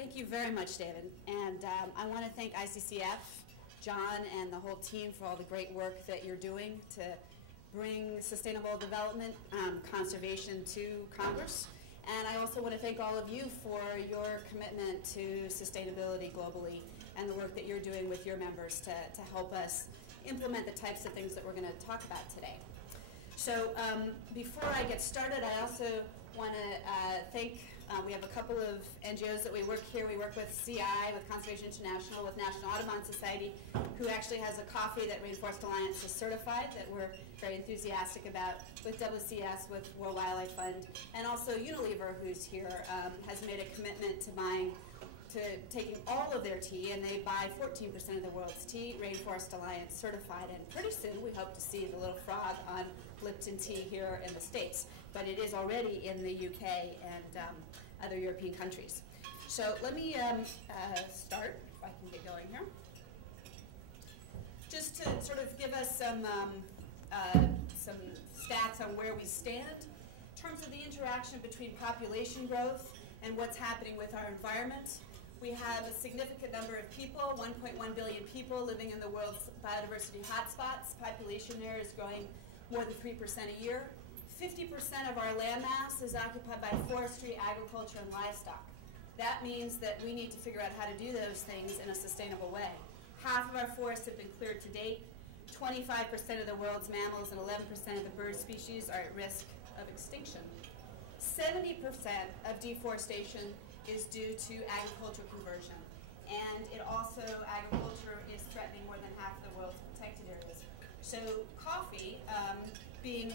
Thank you very much, David. And I want to thank ICCF, John, and the whole team for all the great work that you're doing to bring sustainable development conservation to Congress. And I also want to thank all of you for your commitment to sustainability globally and the work that you're doing with your members to help us implement the types of things that we're going to talk about today. So before I get started, I also want to thank, we have a couple of NGOs that we work here. We work with CI, with Conservation International, with National Audubon Society, who actually has a coffee that Rainforest Alliance is certified that we're very enthusiastic about, with WCS, with World Wildlife Fund, and also Unilever, who's here, has made a commitment to taking all of their tea, and they buy 14% of the world's tea, Rainforest Alliance certified, and pretty soon we hope to see the little frog on Lipton tea here in the States, but it is already in the UK and other European countries. So let me start, if I can get going here. Just to sort of give us some stats on where we stand in terms of the interaction between population growth and what's happening with our environment. We have a significant number of people, 1.1 billion people living in the world's biodiversity hotspots. Population there is growing more than 3% a year. 50% of our land mass is occupied by forestry, agriculture, and livestock. That means that we need to figure out how to do those things in a sustainable way. Half of our forests have been cleared to date. 25% of the world's mammals and 11% of the bird species are at risk of extinction. 70% of deforestation is due to agricultural conversion. And it also, agriculture is threatening more than half of the world's protected areas. So coffee, being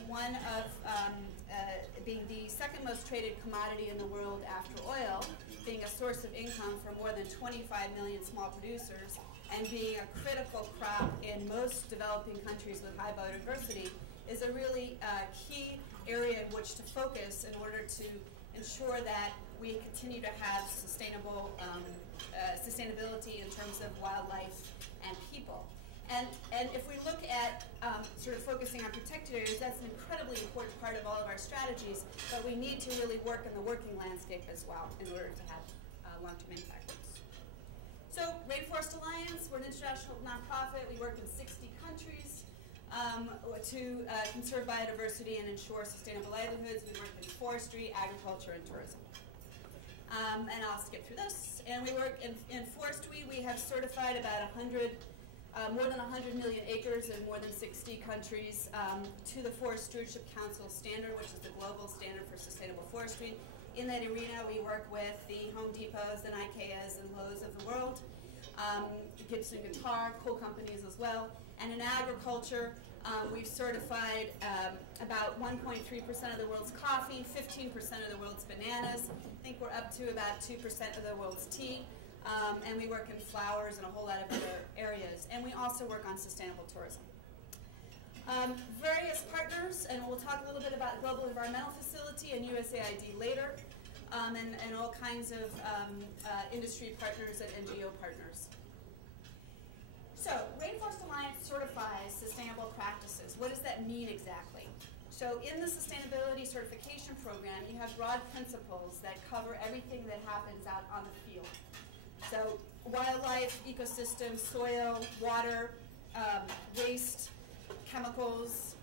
being the second most traded commodity in the world after oil, being a source of income for more than 25 million small producers, and being a critical crop in most developing countries with high biodiversity, is a really key area in which to focus in order to ensure that we continue to have sustainable sustainability in terms of wildlife and people. And if we look at sort of focusing on protected areas, that's an incredibly important part of all of our strategies, but we need to really work in the working landscape as well in order to have long-term impact. So Rainforest Alliance, we're an international nonprofit. We work in 60 countries to conserve biodiversity and ensure sustainable livelihoods. We work in forestry, agriculture, and tourism. And I'll skip through this. And we work in forestry. We have certified about more than 100 million acres in more than 60 countries to the Forest Stewardship Council standard, which is the global standard for sustainable forestry. In that arena, we work with the Home Depots and IKEAs and Lowe's of the world, Gibson Guitar, coal companies as well. And in agriculture, we've certified about 1.3% of the world's coffee, 15% of the world's bananas. I think we're up to about 2% of the world's tea. And we work in flowers and a whole lot of other areas. And we also work on sustainable tourism. Various partners, and we'll talk a little bit about Global Environmental Facility and USAID later, and all kinds of industry partners and NGO partners. So, Rainforest Alliance certifies sustainable practices. What does that mean exactly? So in the sustainability certification program, you have broad principles that cover everything that happens out on the field. So wildlife, ecosystems, soil, water, waste, chemicals,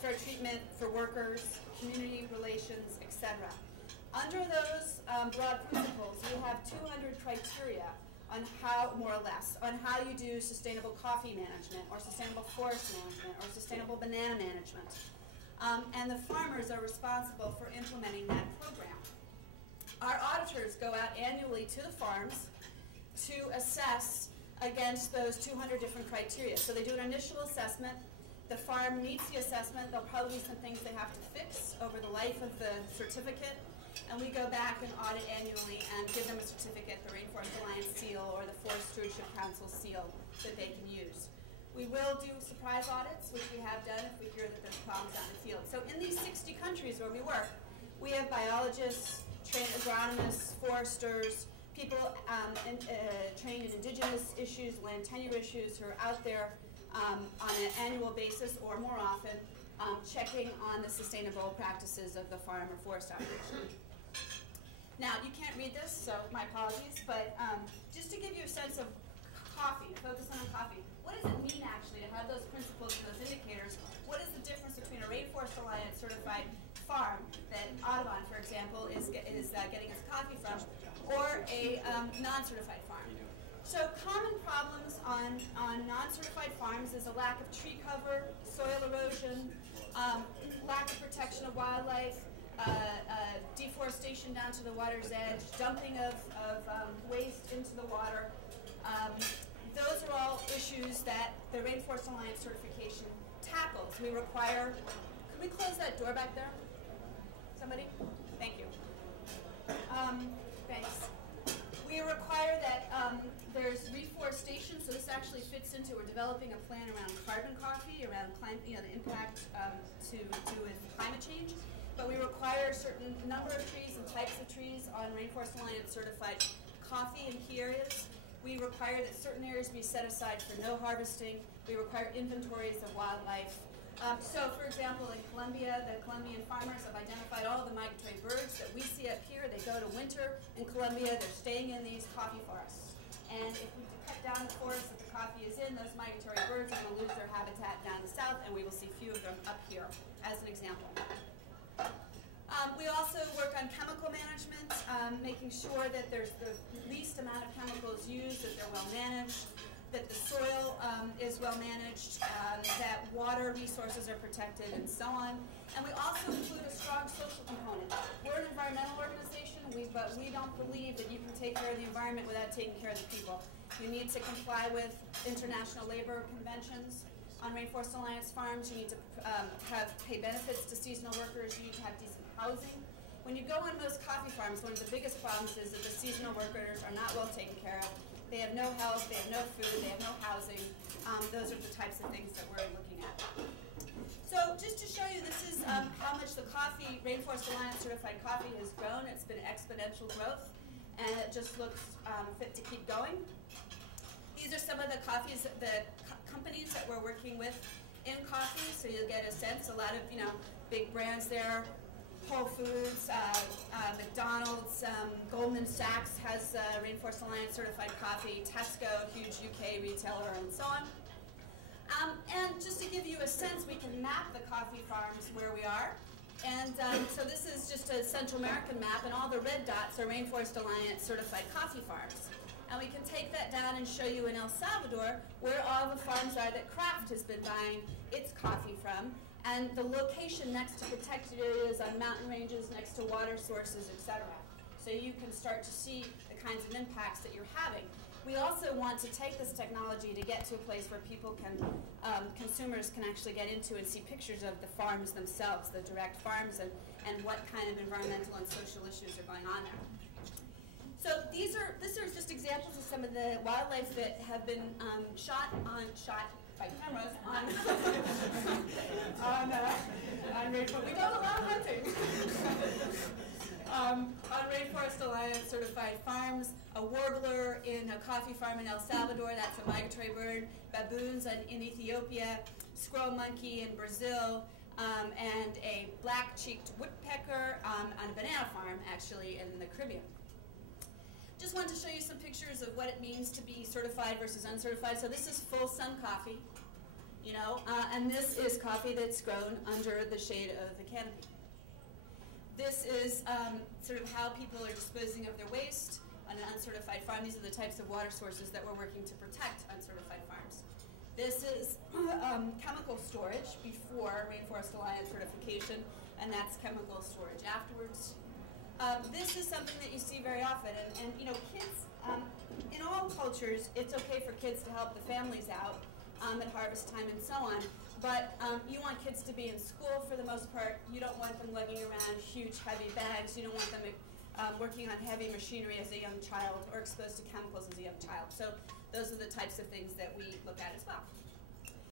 fair treatment for workers, community relations, etc. Under those broad principles, you have 200 criteria on how, more or less, on how you do sustainable coffee management, or sustainable forest management, or sustainable banana management. And the farmers are responsible for implementing that program. Our auditors go out annually to the farms to assess against those 200 different criteria. So they do an initial assessment. The farm meets the assessment. There'll probably be some things they have to fix over the life of the certificate. And we go back and audit annually and give them a certificate, the Rainforest Alliance seal or the Forest Stewardship Council seal that they can use. We will do surprise audits, which we have done if we hear that there's problems out in the field. So in these 60 countries where we work, we have biologists, trained agronomists, foresters, people trained in indigenous issues, land tenure issues, who are out there on an annual basis or more often checking on the sustainable practices of the farm or forest operation. Now, you can't read this, so my apologies, but just to give you a sense of coffee, focus on coffee, what does it mean actually to have those principles and those indicators? What is the difference between a Rainforest Alliance certified farm that Audubon, for example, is getting its coffee from, or a non-certified farm? So common problems on non-certified farms is a lack of tree cover, soil erosion, lack of protection of wildlife, deforestation down to the water's edge, dumping of waste into the water. Those are all issues that the Rainforest Alliance certification tackles. We require, can we close that door back there? Somebody? Thank you. Thanks. We require that there's reforestation, so this actually fits into, we're developing a plan around carbon coffee, around climate, the impact to do with climate change. But we require a certain number of trees and types of trees on Rainforest Alliance certified coffee in key areas. We require that certain areas be set aside for no harvesting. We require inventories of wildlife. So, for example, in Colombia, the Colombian farmers have identified all the migratory birds that we see up here. They go to winter in Colombia. They're staying in these coffee forests. And if we cut down the forest that the coffee is in, those migratory birds are going to lose their habitat down the south, and we will see few of them up here, as an example. We also work on chemical management, making sure that there's the least amount of chemicals used, that they're well managed, that the soil is well managed, that water resources are protected, and so on. And we also include a strong social component. We're an environmental organization, but we don't believe that you can take care of the environment without taking care of the people. You need to comply with international labor conventions. On Rainforest Alliance farms, you need to pay benefits to seasonal workers. You need to have decent housing. When you go on most coffee farms, one of the biggest problems is that the seasonal workers are not well taken care of. They have no health, they have no food, they have no housing. Those are the types of things that we're looking at. So just to show you, this is how much the coffee, Rainforest Alliance certified coffee has grown. It's been exponential growth, and it just looks fit to keep going. These are some of the coffees, the companies that we're working with in coffee, so you'll get a sense. A lot of big brands there. Whole Foods, McDonald's, Goldman Sachs has Rainforest Alliance certified coffee, Tesco, a huge UK retailer, and so on. And just to give you a sense, we can map the coffee farms where we are. And so this is just a Central American map, and all the red dots are Rainforest Alliance certified coffee farms. And we can take that down and show you in El Salvador where all the farms are that Kraft has been buying its coffee from, and the location next to protected areas on mountain ranges, next to water sources, etc. So you can start to see the kinds of impacts that you're having. We also want to take this technology to get to a place where people can, consumers can actually get into and see pictures of the farms themselves, the direct farms, and what kind of environmental and social issues are going on there. So these are just examples of some of the wildlife that have been shot by cameras on Rainforest. We don't allow hunting. On Rainforest Alliance certified farms, a warbler in a coffee farm in El Salvador, that's a migratory bird, baboons in Ethiopia, squirrel monkey in Brazil, and a black-cheeked woodpecker on a banana farm, actually, in the Caribbean. Just wanted to show you some pictures of what it means to be certified versus uncertified. So this is full sun coffee, and this is coffee that's grown under the shade of the canopy. This is sort of how people are disposing of their waste on an uncertified farm. These are the types of water sources that we're working to protect uncertified farms. This is chemical storage before Rainforest Alliance certification, and that's chemical storage afterwards. This is something that you see very often, and kids, in all cultures, it's okay for kids to help the families out at harvest time and so on, but you want kids to be in school for the most part. You don't want them lugging around huge, heavy bags. You don't want them working on heavy machinery as a young child or exposed to chemicals as a young child. So those are the types of things that we look at as well.